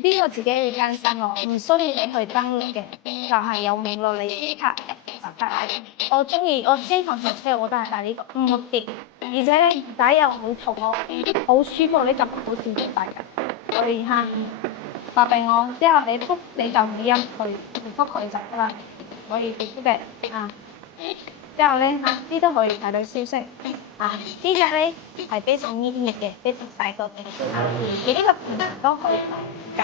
呢個自己要更新咯，唔需要你去登錄嘅，就係有網絡你即刻入就得啦。我中意我之前學車，我覺得係呢個唔跌，而且咧底又好重咯，好舒服，呢就好少跌底嘅。所以發俾我之後，你覆你就語音佢，唔覆佢就得啦。可以復嘅之後咧呢都可以睇到消息呢只咧係非常黏力嘅，非常細個嘅，而呢個屏都可以撳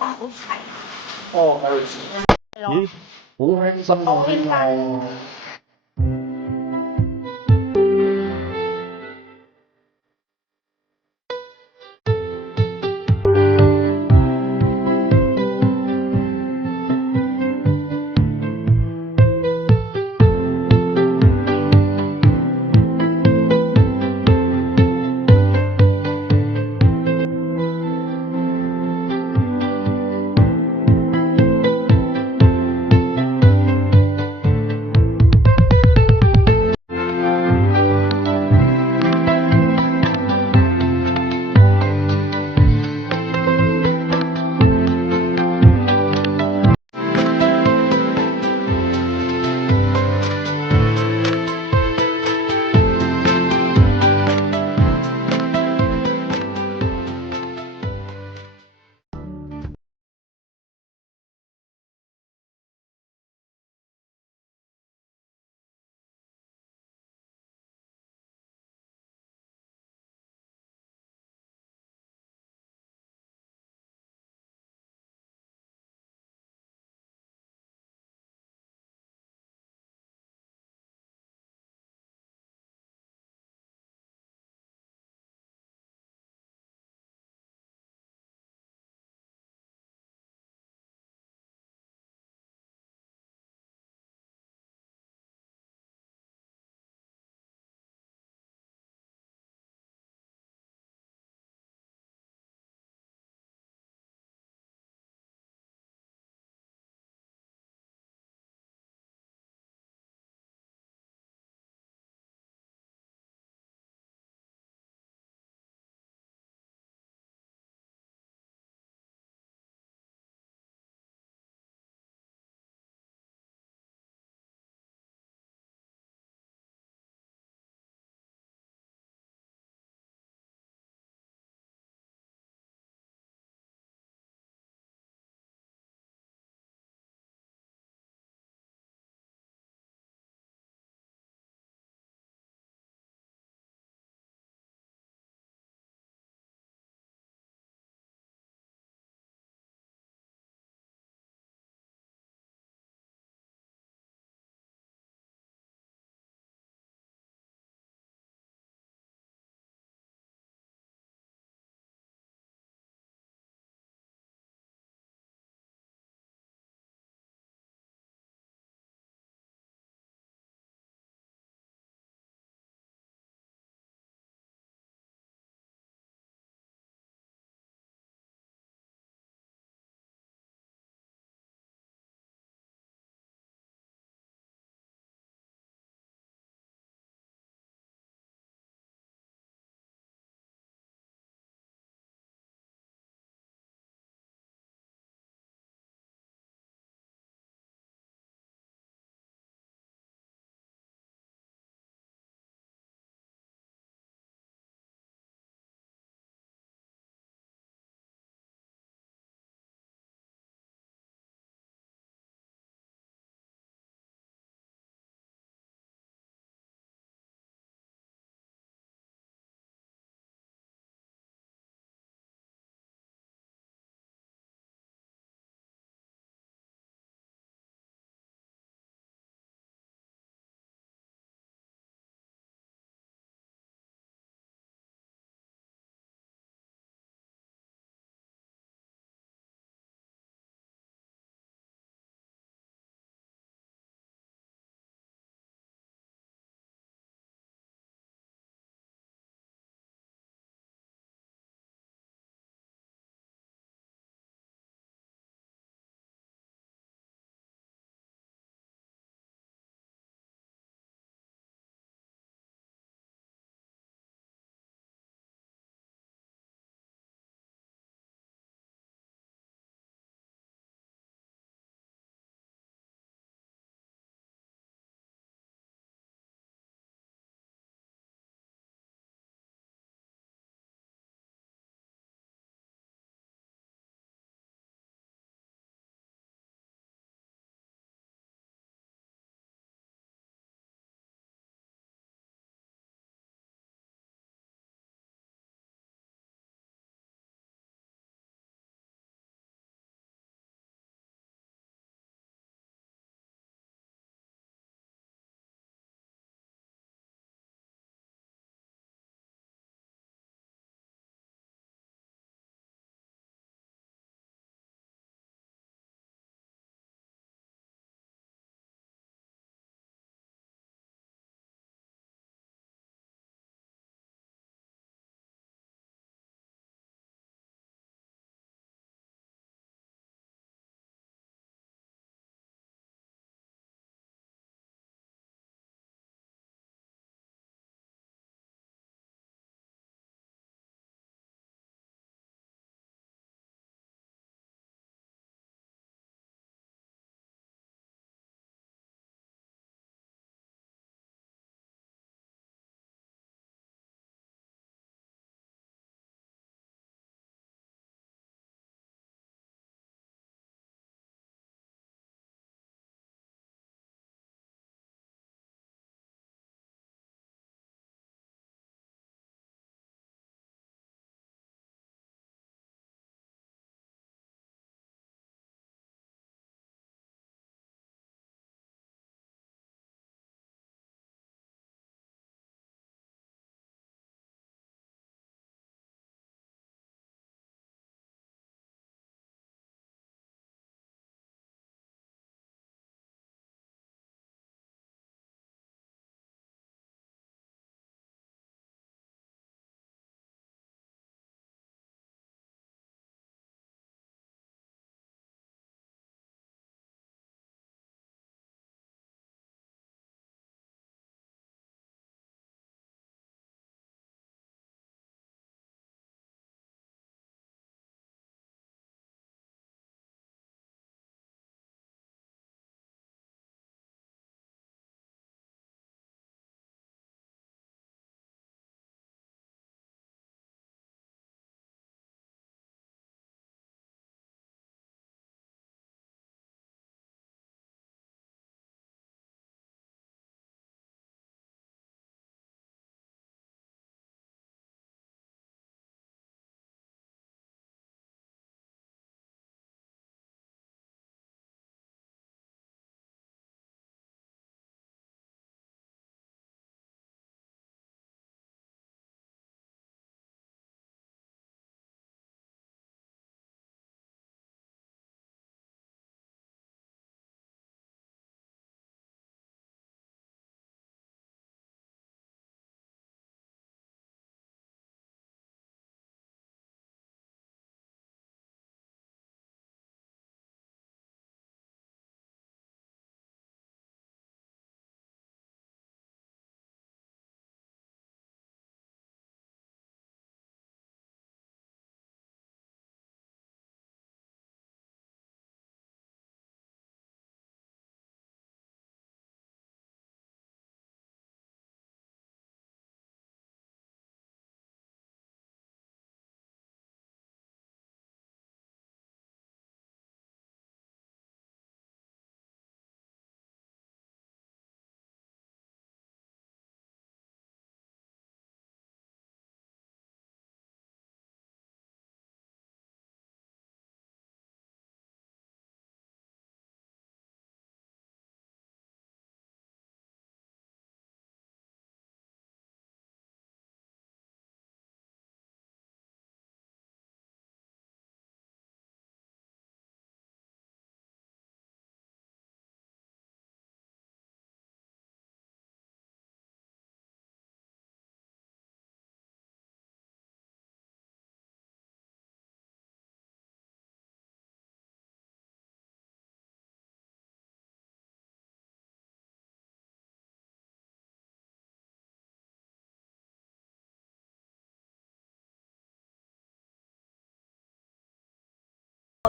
好細。哦，咦，好輕心喎呢個。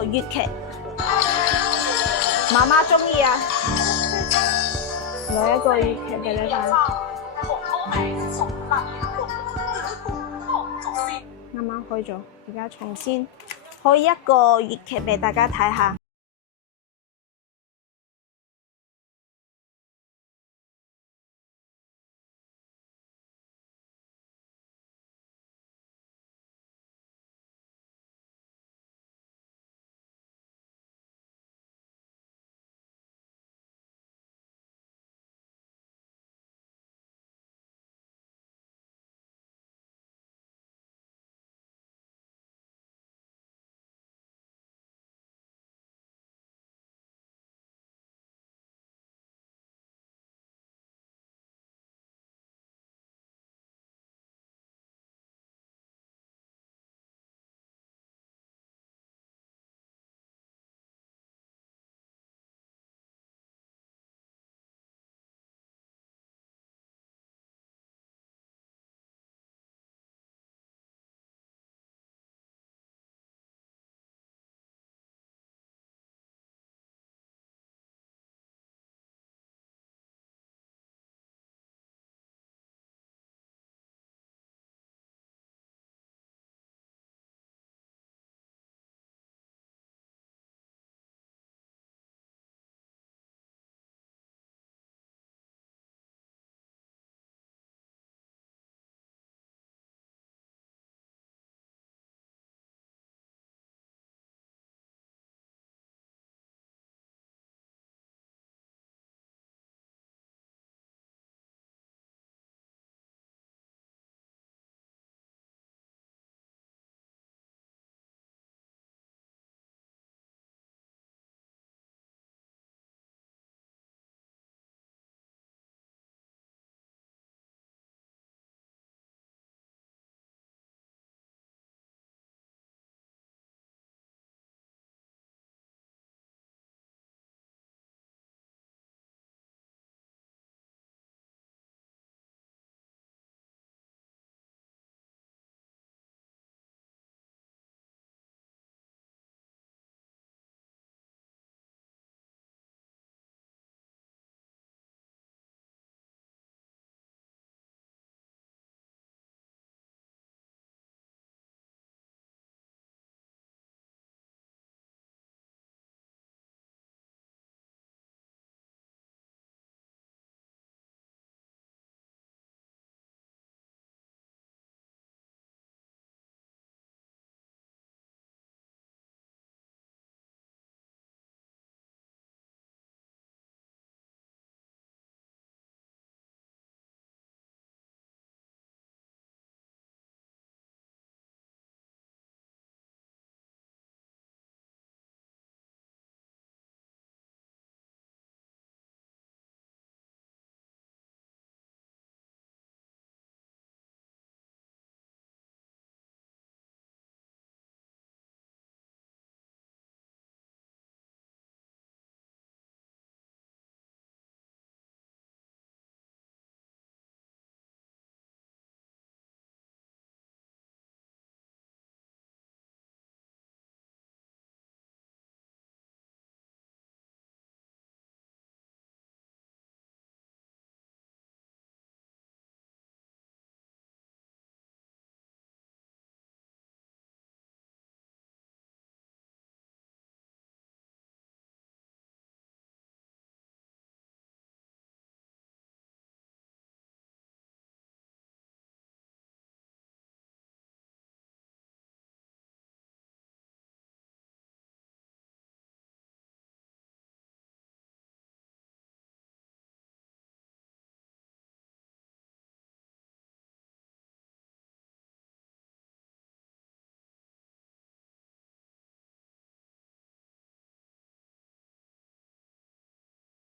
粵劇，媽媽中意啊！攞一個粵劇俾你睇。啱啱開咗，而家重新開一個粵劇俾大家睇下。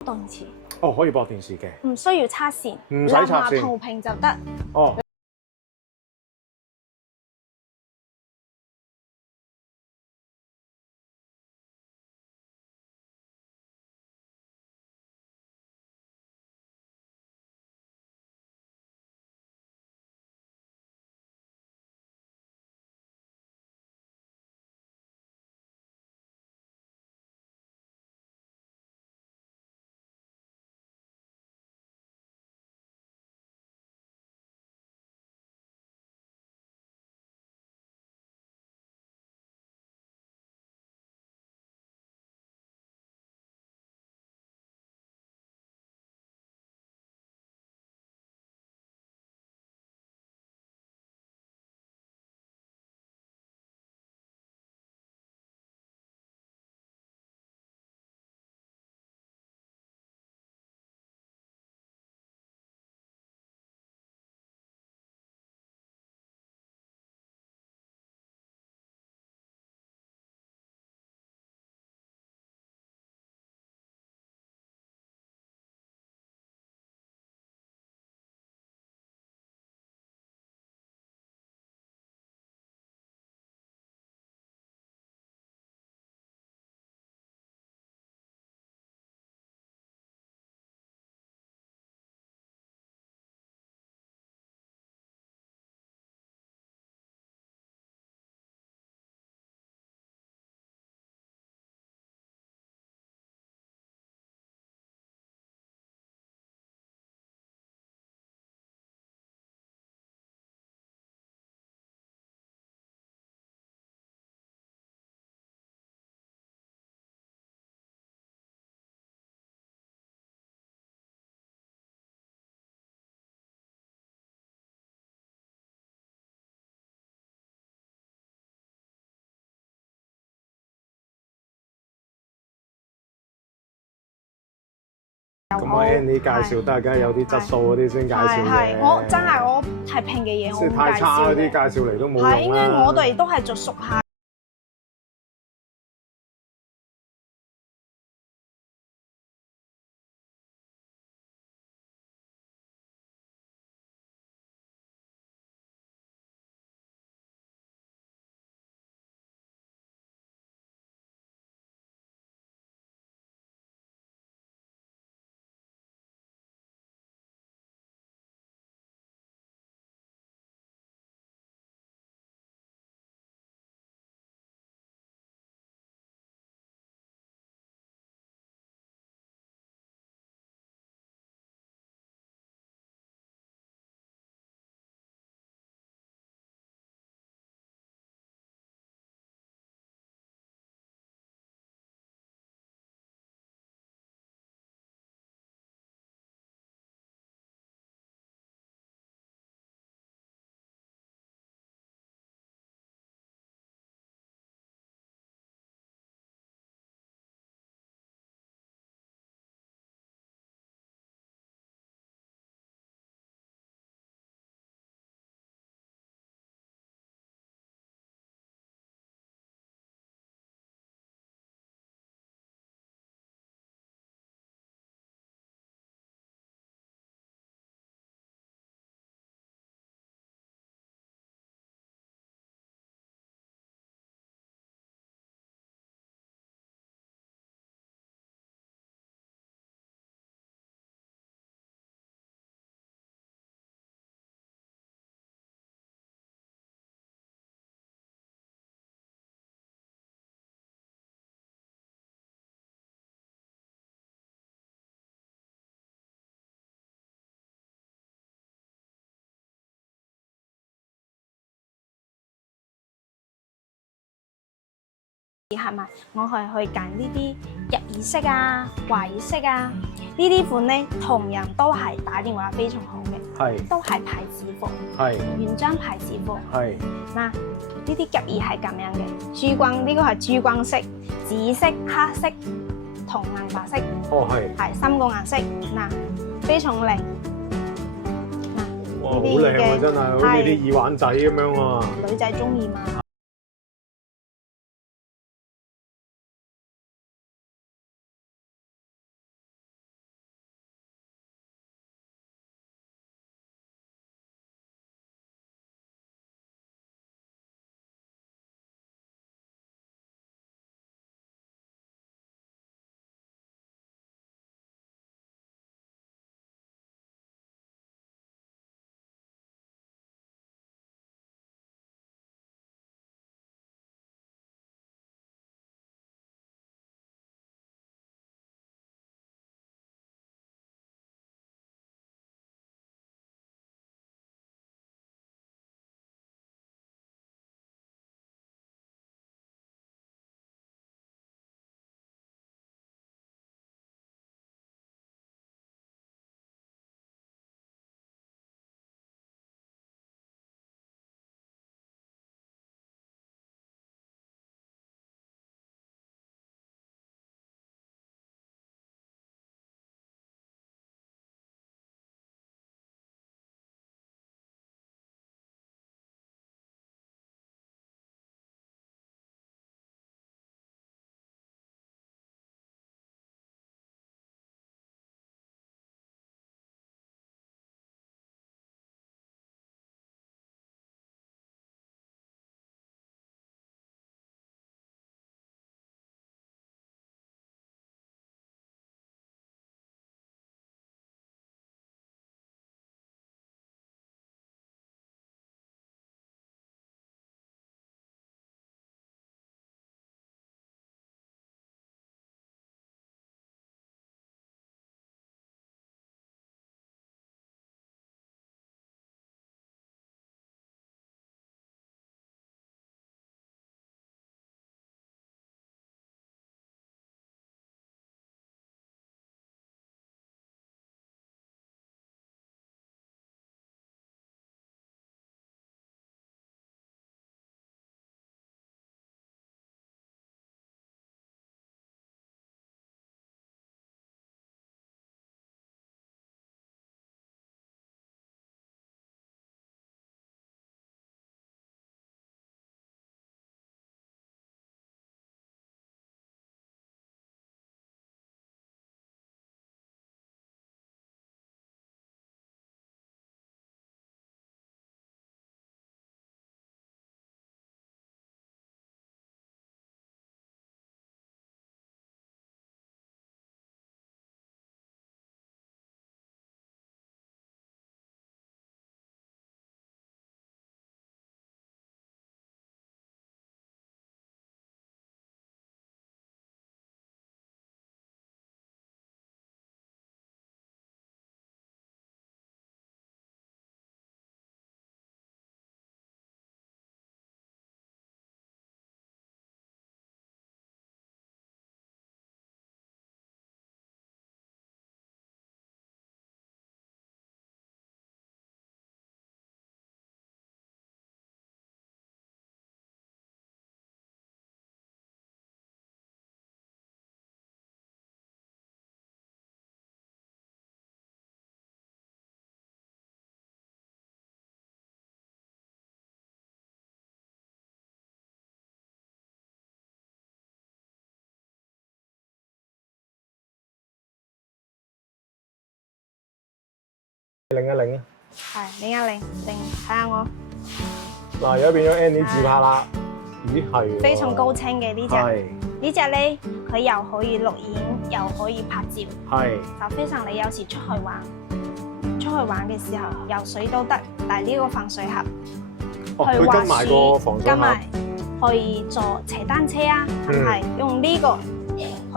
電池哦，可以駁電視嘅，唔需要插線，唔使插線，藍牙投屏就得。哦。咁阿 Annie 介紹都係梗係有啲質素嗰啲先介紹嘅。係，我真係我係平嘅嘢，我即係唔太差嗰啲介紹嘅。介紹嚟都冇用係，啦。因為我哋都係做熟客。係咪？我係去揀呢啲入耳式啊、華耳式啊，呢啲款咧同樣都係打電話非常好嘅，係都係牌子貨，係原裝牌子貨。係嗱，呢啲入耳係咁樣嘅，珠光呢個係珠光色、紫色、黑色同銀白色，哦係三個顏色，嗱非常靚。哇，好靚啊真係，好似啲耳環仔咁樣喎。女仔中意嘛。擰一擰啊！係擰一擰，睇下我嗱，而家變咗 Annie 自拍啦。咦，係喎。非常高清嘅呢隻。係。呢隻咧，佢又可以錄影，又可以拍照。係。就非常你有時出去玩嘅時候游水都得，但係呢個防水盒。哦，佢跟埋個防水盒。跟埋去坐騎單車啊，係咪？用呢個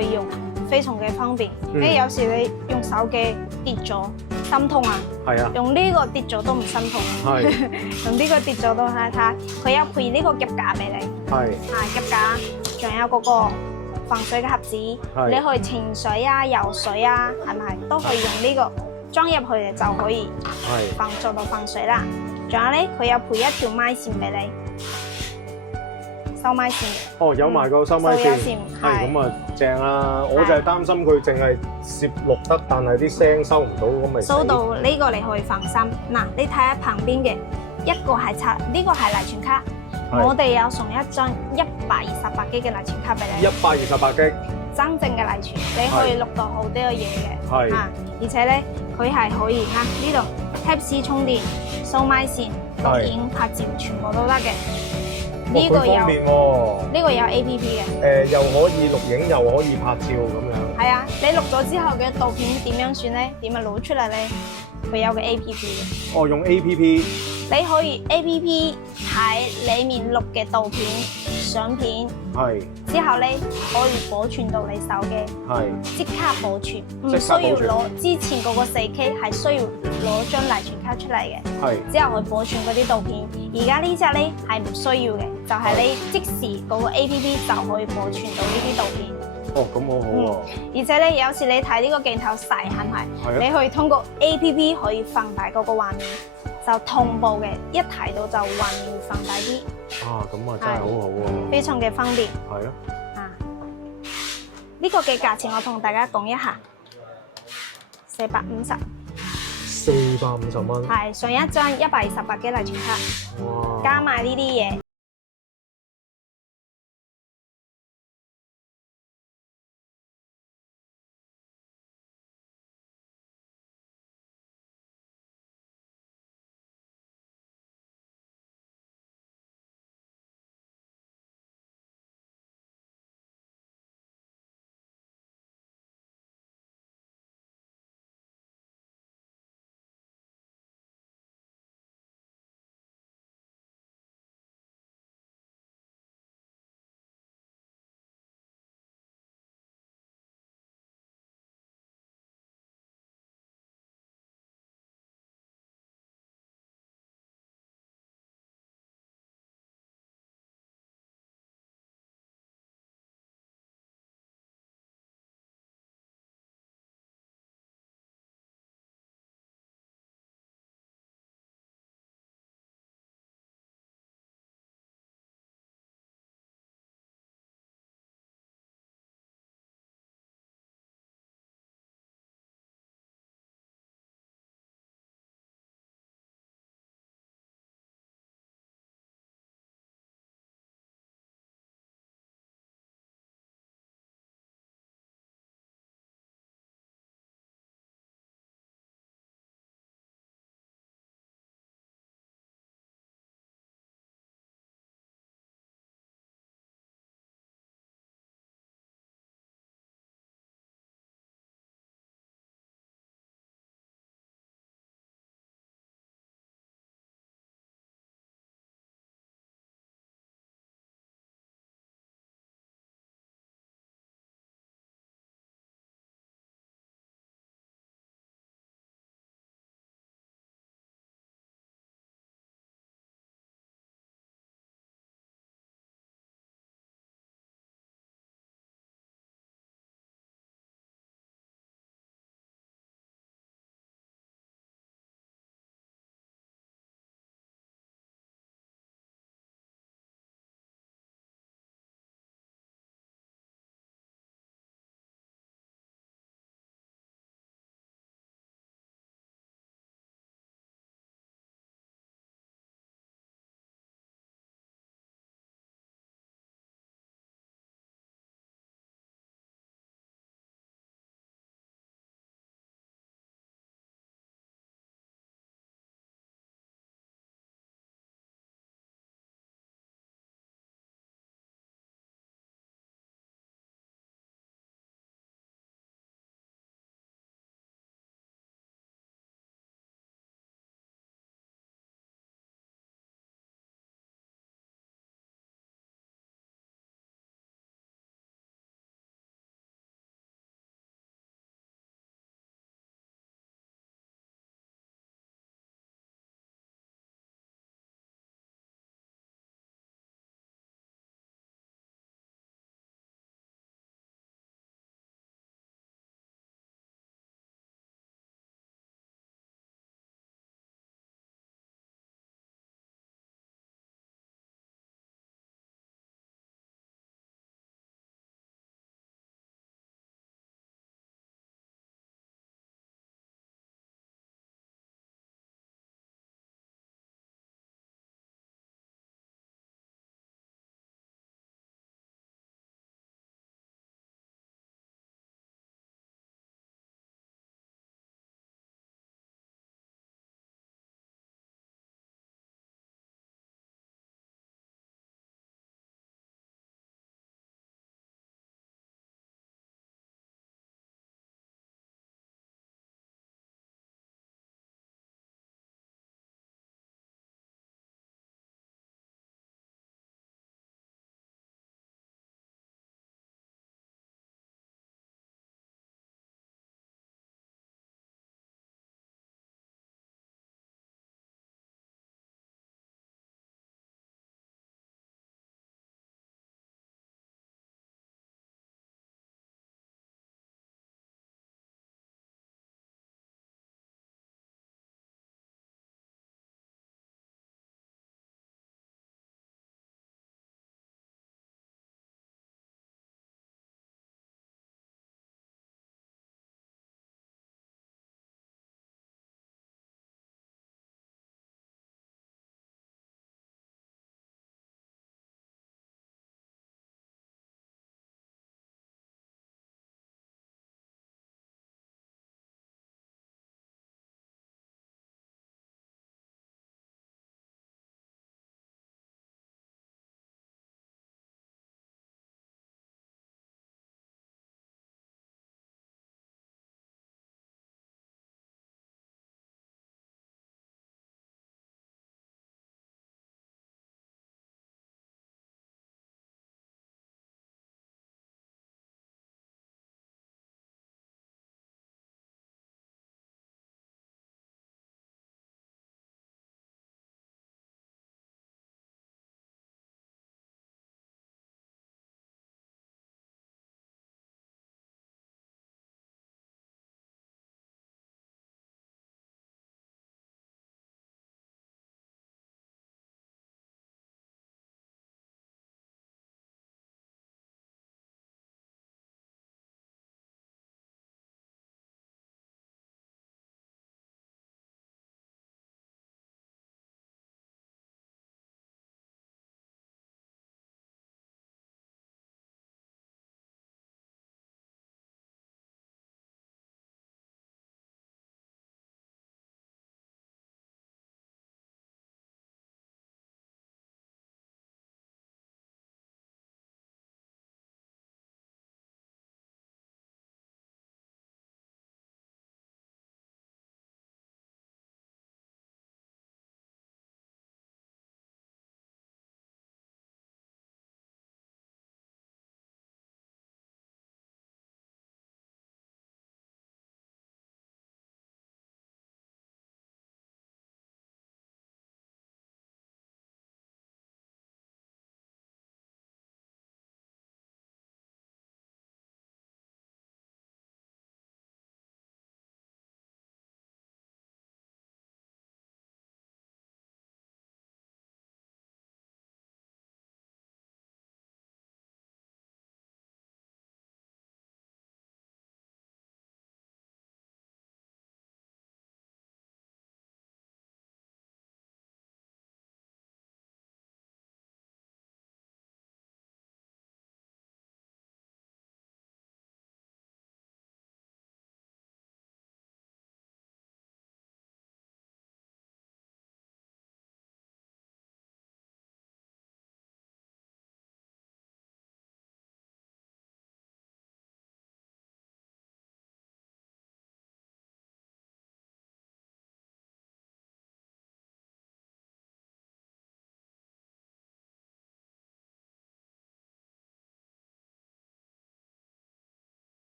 去用，非常嘅方便。有時你用手機跌咗，心痛啊！係啊。用呢個跌咗都唔心痛。係。用呢個跌咗都睇睇，佢有配呢個夾架俾你。係。夾架，仲有嗰個防水嘅盒子，你去潛水啊、游水啊，係咪都可以用呢個裝入去就可以做到防水啦。仲有咧，佢有配一條咪線俾你，收咪線。哦，有埋個收咪線。係咁啊，正啦！我就係擔心佢淨係攝錄得，但係啲聲收唔到，咁咪收到呢個你可以放心。嗱，你睇下旁邊嘅一個係插，呢個係內存卡。我哋有送一張128G嘅內存卡俾你。128G。真正嘅內存，你可以錄到好多嘢嘅。係。而且咧，佢係可以呢度 Type C 充電、收咪線、錄影、拍照，全部都得嘅。呢個有。方便喎。呢個有 APP 嘅。又可以錄影，又可以拍照咁樣。係啊，你錄咗之後嘅圖片點樣算咧？點樣攞出嚟咧？佢有個 APP 嘅。哦，用 APP。你可以 APP 喺裏面錄嘅圖片、相片，之後咧可以保存到你手機，即刻保存，唔需要攞之前嗰個4K，係需要攞張內存卡出嚟嘅，之後去保存嗰啲圖片。而家呢隻咧係唔需要嘅，就係你即時嗰個 APP 就可以保存到呢啲圖片。哦，咁好好喎！而且咧，有時你睇呢個鏡頭細，係咪？你可以通過 APP 可以放大嗰個畫面。就同步嘅，一睇到就畫面放大啲。啊，咁啊真係好好喎！非常嘅方便。係咯。呢個嘅價錢我同大家講一下，450。450蚊。係，上一張128G內存卡。哇！加埋呢啲嘢。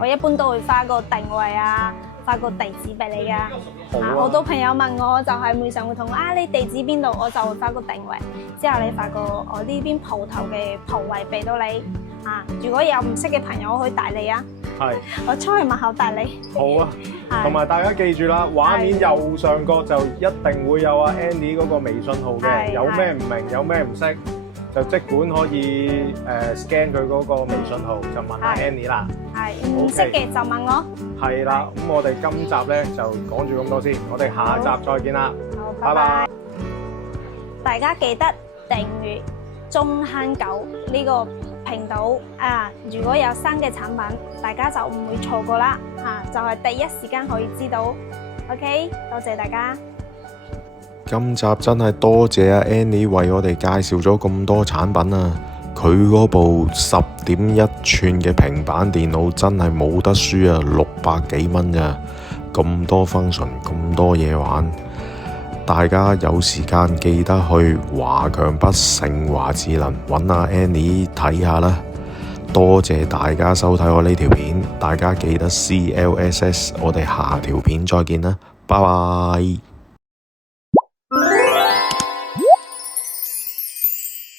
我一般都會發個定位啊，發個地址俾你啊。好多朋友問我，就係每常會同我你地址邊度，我就會發個定位，之後你發個我呢邊鋪頭嘅鋪位俾到你。如果有唔識嘅朋友，我可以帶你啊。係，我出去門口帶你。好啊，同埋大家記住啦，畫面右上角就一定會有Annie 嗰個微信號嘅，有咩唔明，有咩唔識，就即管可以scan 佢嗰個微信號，就問下 Annie 啦。係，唔識嘅就問我。係啦，咁我哋今集咧就講住咁多先，我哋下集再見啦。好，拜拜。大家記得訂閱中坑狗呢個頻道如果有新嘅產品，大家就唔會錯過啦就係第一時間可以知道。OK， 多謝大家。今集真係多謝Annie 為我哋介紹咗咁多產品啊！佢嗰部10.1寸嘅平板電腦真係冇得輸啊，600幾蚊咋，咁多 function，咁多嘢玩。大家有時間記得去華強北盛華智能揾下 Annie 睇下啦。多謝大家收睇我呢條片，大家記得 CLSS， 我哋下條片再見啦，拜拜。